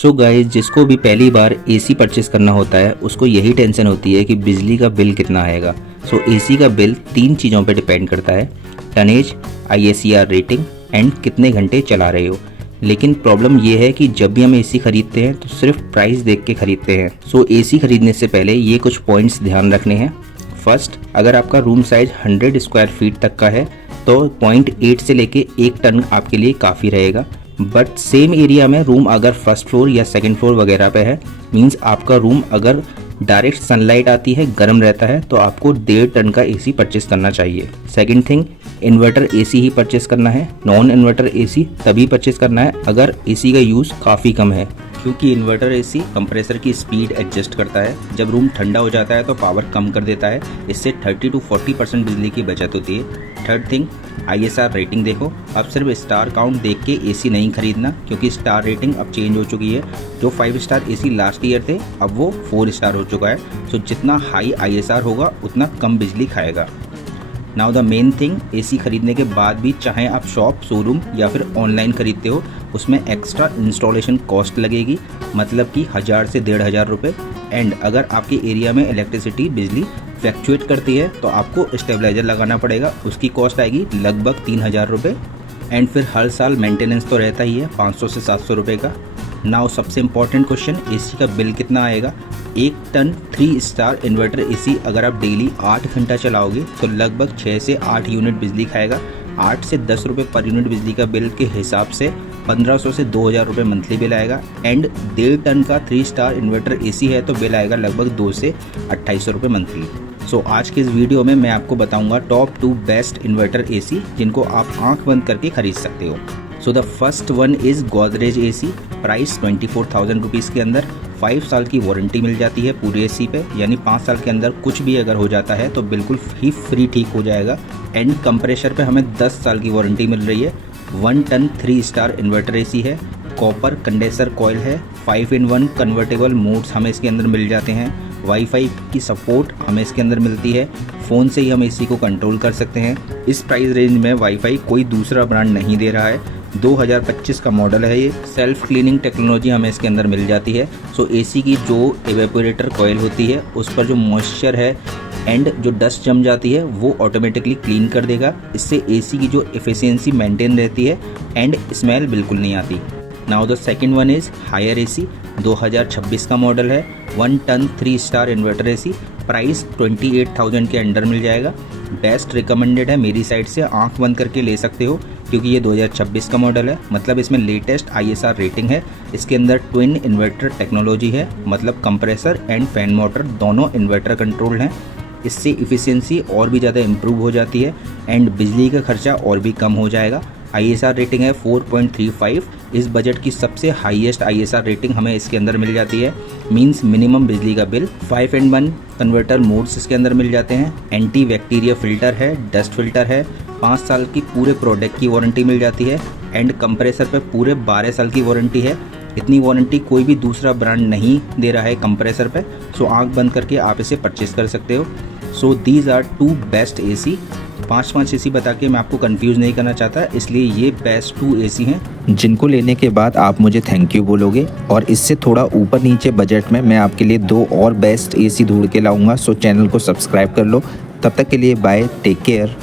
So guys, जिसको भी पहली बार एसी परचेस करना होता है उसको यही टेंशन होती है कि बिजली का बिल कितना आएगा। सो एसी का बिल 3 चीज़ों पे डिपेंड करता है, टनेज, ISCR रेटिंग एंड कितने घंटे चला रहे हो। लेकिन प्रॉब्लम ये है कि जब भी हम एसी खरीदते हैं तो सिर्फ प्राइस देख के खरीदते हैं। सो एसी खरीदने से पहले ये कुछ पॉइंट्स ध्यान रखने हैं। फर्स्ट, अगर आपका रूम साइज 100 स्क्वायर फीट तक का है तो 0.8 से लेके 1 टन आपके लिए काफ़ी रहेगा। बट सेम एरिया में रूम अगर फर्स्ट फ्लोर या सेकंड फ्लोर वगैरह पे है, मींस आपका रूम अगर डायरेक्ट सनलाइट आती है, गर्म रहता है, तो आपको 1.5 टन का एसी परचेस करना चाहिए। सेकंड थिंग, इन्वर्टर एसी ही परचेस करना है। नॉन इन्वर्टर एसी तभी परचेस करना है अगर एसी का यूज़ काफ़ी कम है, क्योंकि इन्वर्टर एसी कंप्रेसर की स्पीड एडजस्ट करता है। जब रूम ठंडा हो जाता है तो पावर कम कर देता है, इससे 30 to 40% बिजली की बचत होती है। थर्ड थिंग, ISR रेटिंग देखो। अब सिर्फ स्टार काउंट देख के एसी नहीं खरीदना, क्योंकि स्टार रेटिंग अब चेंज हो चुकी है। जो 5 स्टार एसी लास्ट ईयर थे अब वो 4 स्टार हो चुका है। सो जितना हाई ISR होगा उतना कम बिजली खाएगा। Now the main thing, AC खरीदने के बाद भी चाहे आप शॉप, शोरूम या फिर ऑनलाइन खरीदते हो, उसमें एक्स्ट्रा इंस्टॉलेशन कॉस्ट लगेगी, मतलब कि 1000 से 1500 रुपये। एंड अगर आपके एरिया में इलेक्ट्रिसिटी बिजली फ्लैक्चुएट करती है तो आपको स्टेबलाइजर लगाना पड़ेगा, उसकी कॉस्ट आएगी लगभग 3000 रुपये। एंड फिर हर साल मेंटेनेंस तो रहता ही है 500 से 700 रुपये का। नाउ सबसे इम्पॉर्टेंट क्वेश्चन, एसी का बिल कितना आएगा। 1 टन 3 स्टार इन्वर्टर एसी अगर आप डेली 8 घंटा चलाओगे तो लगभग 6 से 8 यूनिट बिजली खाएगा। 8 से 10 रुपये पर यूनिट बिजली का बिल के हिसाब से 1500 से 2000 रुपये मंथली बिल आएगा। एंड 1.5 टन का 3 स्टार इन्वर्टर एसी है तो बिल आएगा लगभग 2 से 2800 रुपये मंथली। सो आज के इस वीडियो में मैं आपको बताऊंगा टॉप 2 बेस्ट इन्वर्टर एसी जिनको आप आंख बंद करके खरीद सकते हो। So the first one is Godrej AC. Price 24,000 rupees के अंदर 5 साल की वारंटी मिल जाती है पूरे एसी पे, यानी 5 साल के अंदर कुछ भी अगर हो जाता है तो बिल्कुल ही फ्री ठीक हो जाएगा। एंड कंप्रेसर पे हमें 10 साल की वारंटी मिल रही है। 1 टन 3 स्टार इन्वर्टर एसी है। कॉपर कंडेंसर कॉयल है। 5-in-1 कन्वर्टेबल मोड्स हमें इसके अंदर मिल जाते हैं। वाईफाई की सपोर्ट हमें इसके अंदर मिलती है। फ़ोन से ही हम एसी को कंट्रोल कर सकते हैं। इस प्राइस रेंज में वाईफाई कोई दूसरा ब्रांड नहीं दे रहा है। 2025 का मॉडल है ये। सेल्फ क्लीनिंग टेक्नोलॉजी हमें इसके अंदर मिल जाती है। सो एसी की जो एवेपोरेटर कॉयल होती है उस पर जो मॉइस्चर है एंड जो डस्ट जम जाती है वो ऑटोमेटिकली क्लीन कर देगा। इससे एसी की जो एफिशिएंसी मेंटेन रहती है एंड स्मेल बिल्कुल नहीं आती। Now the second one is higher AC. 2026 का मॉडल है। 1 ton 3 star inverter AC. Price 28,000 के अंडर मिल जाएगा। बेस्ट रिकमेंडेड है मेरी साइड से, आंख बंद करके ले सकते हो क्योंकि ये 2026 का मॉडल है, मतलब इसमें लेटेस्ट ISR रेटिंग है। इसके अंदर ट्विन इन्वर्टर टेक्नोलॉजी है, मतलब कंप्रेसर एंड फैन मोटर दोनों इन्वर्टर कंट्रोल्ड हैं। इससे इफ़िशियंसी और भी ज़्यादा इम्प्रूव हो जाती है एंड बिजली का खर्चा और भी कम हो जाएगा। ISR रेटिंग है 4.35। इस बजट की सबसे हाईएस्ट ISR रेटिंग हमें इसके अंदर मिल जाती है। मींस मिनिमम बिजली का बिल। 5-in-1 कन्वर्टर मोड्स इसके अंदर मिल जाते हैं। एंटी बैक्टीरिया फिल्टर है, डस्ट फिल्टर है। 5 साल की पूरे प्रोडक्ट की वारंटी मिल जाती है। एंड कंप्रेसर पे पूरे 12 साल की वारंटी है। इतनी वारंटी कोई भी दूसरा ब्रांड नहीं दे रहा है कंप्रेसर पे। सो आंख बंद करके आप इसे परचेस कर सकते हो। So these are 2 best AC. 5 AC बता के मैं आपको कंफ्यूज नहीं करना चाहता, इसलिए ये बेस्ट 2 एसी हैं जिनको लेने के बाद आप मुझे थैंक यू बोलोगे। और इससे थोड़ा ऊपर नीचे बजट में मैं आपके लिए 2 और बेस्ट एसी ढूंढ के लाऊंगा। सो चैनल को सब्सक्राइब कर लो। तब तक के लिए बाय, टेक केयर।